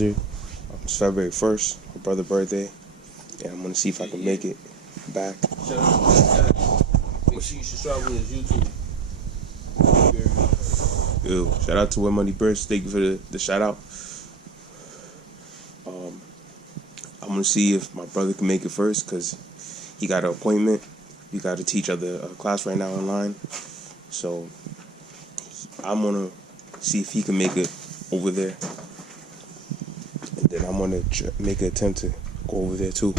It's February 1st, my brother's birthday, and I'm gonna see if I can make it back. Shout out. Make sure you subscribe on his YouTube. Yo, shout out to Where Money Burst. Thank you for the shout out. I'm gonna see if my brother can make it first because he got an appointment. We got to teach other class right now online, so I'm gonna see if he can make it over there, and then I'm gonna make an attempt to go over there too.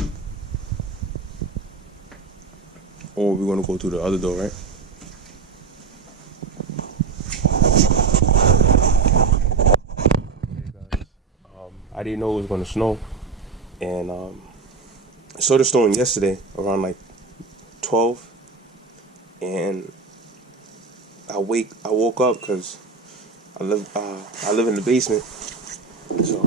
Or we're gonna go through the other door, right? I didn't know it was gonna snow, and it started snowing yesterday around like 12, and I woke up because I live in the basement, so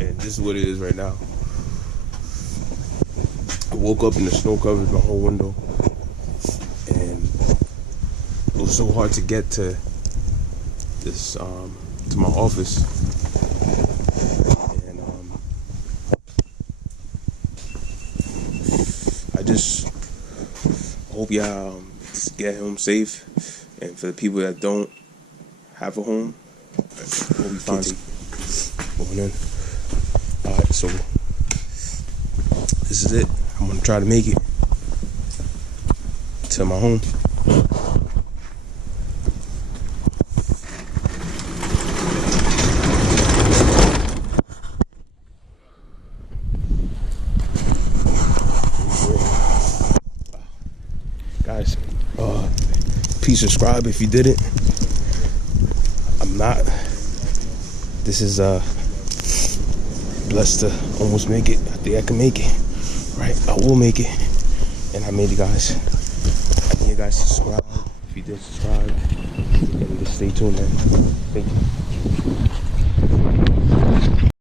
and this is what it is right now. I woke up and the snow covered my whole window, and it was so hard to get to this to my office, and I just hope y'all just get home safe, and for the people that don't have a home, hope we find going in. Alright, so this is it. I'm gonna try to make it to my home. Guys, please subscribe if you didn't. I'm not. This is blessed to almost make it. I think I can make it. Right? I will make it. And I made it, guys. I need you guys to subscribe if you did subscribe. And just stay tuned, man. Thank you.